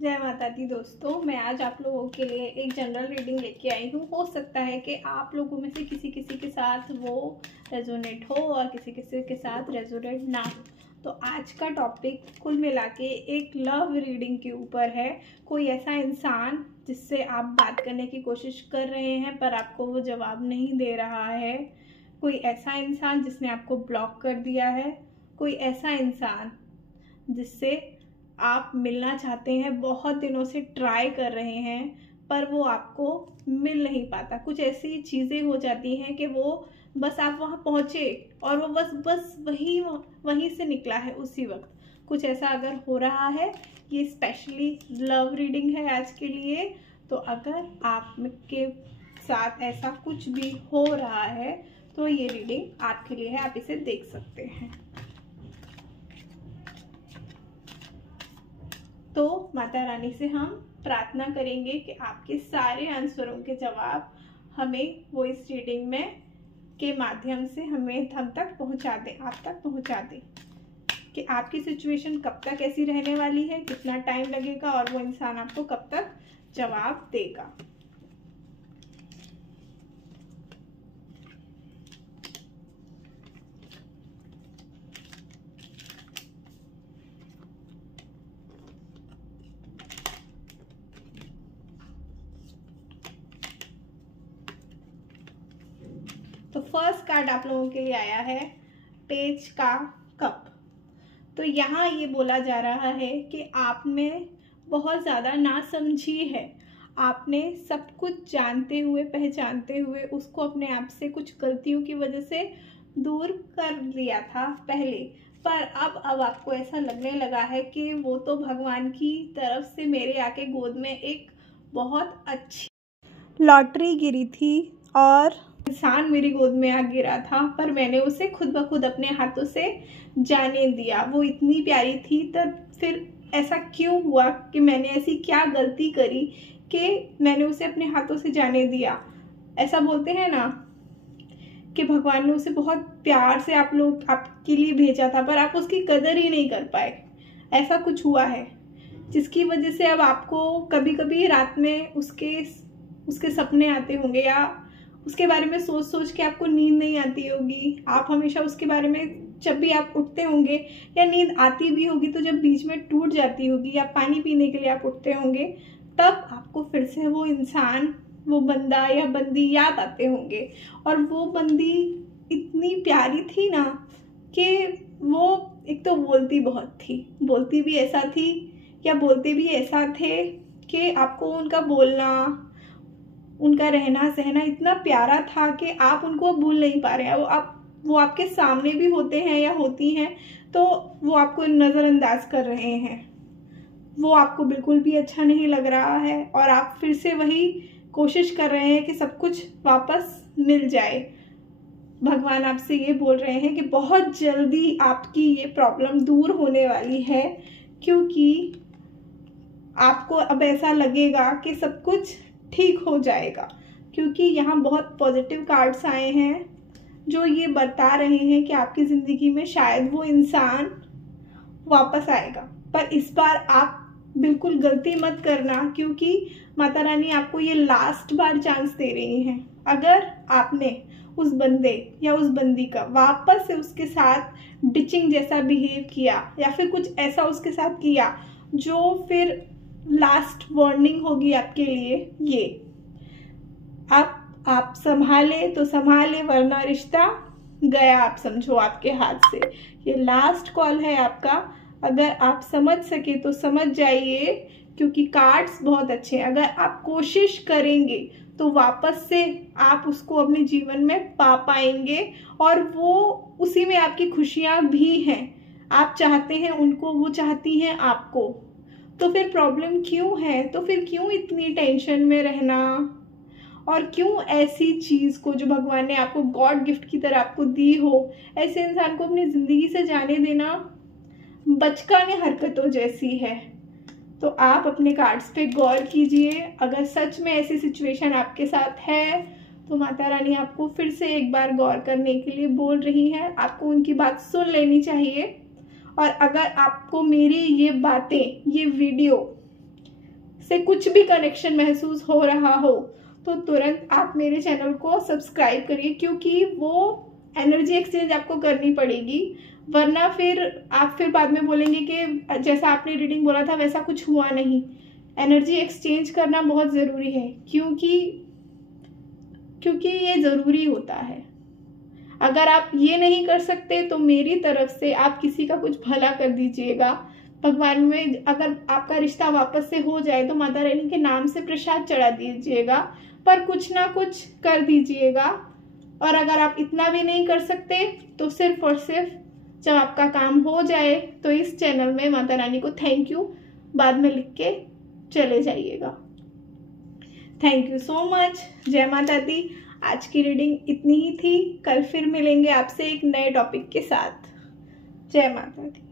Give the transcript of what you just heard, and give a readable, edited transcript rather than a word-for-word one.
जय माता दी दोस्तों, मैं आज आप लोगों के लिए एक जनरल रीडिंग लेके आई हूँ। हो सकता है कि आप लोगों में से किसी किसी के साथ वो रेजोनेट हो और किसी किसी के साथ रेजोनेट ना हो। तो आज का टॉपिक कुल मिला के एक लव रीडिंग के ऊपर है। कोई ऐसा इंसान जिससे आप बात करने की कोशिश कर रहे हैं पर आपको वो जवाब नहीं दे रहा है। कोई ऐसा इंसान जिसने आपको ब्लॉक कर दिया है। कोई ऐसा इंसान जिससे आप मिलना चाहते हैं, बहुत दिनों से ट्राई कर रहे हैं पर वो आपको मिल नहीं पाता। कुछ ऐसी चीज़ें हो जाती हैं कि वो बस आप वहाँ पहुँचे और वो बस वहीं से निकला है उसी वक्त। कुछ ऐसा अगर हो रहा है, ये स्पेशली लव रीडिंग है आज के लिए। तो अगर आपके साथ ऐसा कुछ भी हो रहा है तो ये रीडिंग आपके लिए है, आप इसे देख सकते हैं। तो माता रानी से हम प्रार्थना करेंगे कि आपके सारे आंसरों के जवाब हमें वॉइस रीडिंग में के माध्यम से हम तक पहुंचा दें, आप तक पहुंचा दें कि आपकी सिचुएशन कब तक ऐसी रहने वाली है, कितना टाइम लगेगा और वो इंसान आपको कब तक जवाब देगा। तो फर्स्ट कार्ड आप लोगों के लिए आया है पेज का कप। तो यहाँ ये बोला जा रहा है कि आप में बहुत ज़्यादा नासमझी है। आपने सब कुछ जानते हुए पहचानते हुए उसको अपने आप से कुछ गलतियों की वजह से दूर कर लिया था पहले, पर अब आपको ऐसा लगने लगा है कि वो तो भगवान की तरफ से मेरे आके गोद में एक बहुत अच्छी लॉटरी गिरी थी और इंसान मेरी गोद में आ गिरा था, पर मैंने उसे खुद ब खुद अपने हाथों से जाने दिया। वो इतनी प्यारी थी, तब फिर ऐसा क्यों हुआ कि मैंने ऐसी क्या गलती करी कि मैंने उसे अपने हाथों से जाने दिया। ऐसा बोलते हैं ना कि भगवान ने उसे बहुत प्यार से आपके लिए भेजा था पर आप उसकी कदर ही नहीं कर पाए। ऐसा कुछ हुआ है जिसकी वजह से अब आपको कभी कभी रात में उसके सपने आते होंगे या उसके बारे में सोच सोच के आपको नींद नहीं आती होगी। आप हमेशा उसके बारे में जब भी आप उठते होंगे या नींद आती भी होगी तो जब बीच में टूट जाती होगी या पानी पीने के लिए आप उठते होंगे, तब आपको फिर से वो इंसान, वो बंदा या बंदी याद आते होंगे। और वो बंदी इतनी प्यारी थी ना कि वो एक तो बोलती बहुत थी, बोलती भी ऐसा थी या बोलते भी ऐसा थे कि आपको उनका बोलना, उनका रहना सहना इतना प्यारा था कि आप उनको भूल नहीं पा रहे हैं। वो आपके सामने भी होते हैं या होती हैं तो वो आपको नज़रअंदाज कर रहे हैं। वो आपको बिल्कुल भी अच्छा नहीं लग रहा है और आप फिर से वही कोशिश कर रहे हैं कि सब कुछ वापस मिल जाए। भगवान आपसे ये बोल रहे हैं कि बहुत जल्दी आपकी ये प्रॉब्लम दूर होने वाली है, क्योंकि आपको अब ऐसा लगेगा कि सब कुछ ठीक हो जाएगा। क्योंकि यहाँ बहुत पॉजिटिव कार्ड्स आए हैं जो ये बता रहे हैं कि आपकी ज़िंदगी में शायद वो इंसान वापस आएगा, पर इस बार आप बिल्कुल गलती मत करना, क्योंकि माता रानी आपको ये लास्ट बार चांस दे रही हैं। अगर आपने उस बंदे या उस बंदी का वापस से उसके साथ डिचिंग जैसा बिहेव किया या फिर कुछ ऐसा उसके साथ किया जो फिर लास्ट वार्निंग होगी आपके लिए, ये आप संभाले तो संभाले वरना रिश्ता गया, आप समझो आपके हाथ से। ये लास्ट कॉल है आपका। अगर आप समझ सके तो समझ जाइए, क्योंकि कार्ड्स बहुत अच्छे हैं। अगर आप कोशिश करेंगे तो वापस से आप उसको अपने जीवन में पा पाएंगे और वो उसी में आपकी खुशियाँ भी हैं। आप चाहते हैं उनको, वो चाहती हैं आपको। तो फिर प्रॉब्लम क्यों है? तो फिर क्यों इतनी टेंशन में रहना और क्यों ऐसी चीज़ को जो भगवान ने आपको गॉड गिफ्ट की तरह आपको दी हो, ऐसे इंसान को अपनी ज़िंदगी से जाने देना बचकाने हरकतों जैसी है। तो आप अपने कार्ड्स पे गौर कीजिए। अगर सच में ऐसी सिचुएशन आपके साथ है तो माता रानी आपको फिर से एक बार गौर करने के लिए बोल रही हैं। आपको उनकी बात सुन लेनी चाहिए। और अगर आपको मेरी ये बातें, ये वीडियो से कुछ भी कनेक्शन महसूस हो रहा हो तो तुरंत आप मेरे चैनल को सब्सक्राइब करिए, क्योंकि वो एनर्जी एक्सचेंज आपको करनी पड़ेगी, वरना फिर आप बाद में बोलेंगे कि जैसा आपने रीडिंग बोला था वैसा कुछ हुआ नहीं। एनर्जी एक्सचेंज करना बहुत ज़रूरी है, क्योंकि ये ज़रूरी होता है। अगर आप ये नहीं कर सकते तो मेरी तरफ से आप किसी का कुछ भला कर दीजिएगा। भगवान में अगर आपका रिश्ता वापस से हो जाए तो माता रानी के नाम से प्रसाद चढ़ा दीजिएगा, पर कुछ ना कुछ कर दीजिएगा। और अगर आप इतना भी नहीं कर सकते तो सिर्फ और सिर्फ जब आपका काम हो जाए तो इस चैनल में माता रानी को थैंक यू बाद में लिख के चले जाइएगा। Thank you so much. जय माता दी। आज की रीडिंग इतनी ही थी। कल फिर मिलेंगे आपसे एक नए टॉपिक के साथ। जय माता दी।